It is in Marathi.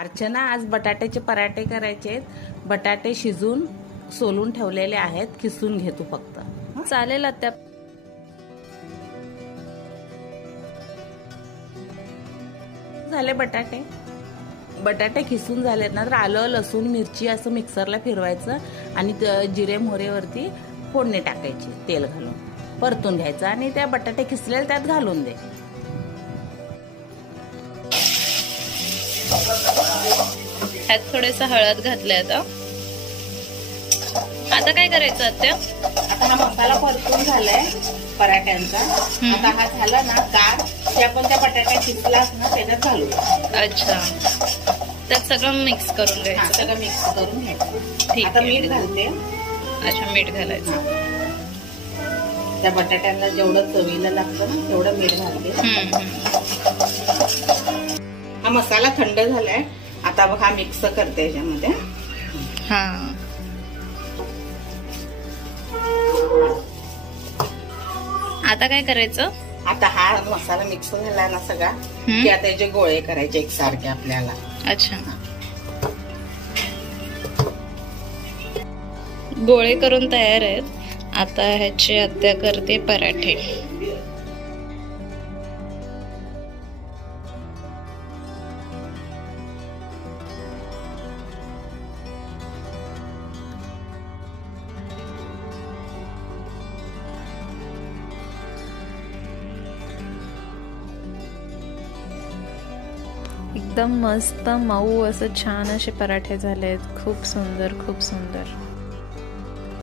अर्चना, आज बटाट्याचे पराठे करायचे आहेत। बटाटे शिजून सोलून ठेवलेले आहेत, किसून घे तू फक्त। चालेल आत्या। झाले बटाटे खिसून झालेत ना, तर आलं लसूण मिरची असं मिक्सरला फिरवायचं आणि जिरे मोहरेवरती फोडणी टाकायची, तेल घालून परतून घ्यायचं आणि त्या बटाटे खिसलेले त्यात घालून दे। त्यात थोडंसं हळद घातलंय आता काय करायचं आत्या? आता हा मसाला परतून झालाय पराठ्यांचा। आता हा झाला ना गार, ते आपण त्या बटाट्या खिसलास ना त्याच्यात घालू। अच्छा, त्यात सगळं मिक्स करून घ्यायचं। सगळं मिक्स करून घ्यायचं। ठीक, आता मीठ घालते। अच्छा, मीठ घालायचं। त्या बटाट्यांना जेवढं चवीला लागतं ना तेवढं मीठ घालते। हा मसाला थंड झालाय, आता बघ हा मिक्स करते याच्यामध्ये। आता काय करायचं? आता हा मसाला मिक्स झाला ना सगळा, की आता याचे गोळे करायचे एकसारखे आपल्याला। अच्छा, गोळे करून तयार आहेत। आता ह्याचे आत्या करते पराठे। एकदम मस्त मऊ असं छान असे पराठे झालेत। खूप सुंदर, खूप सुंदर।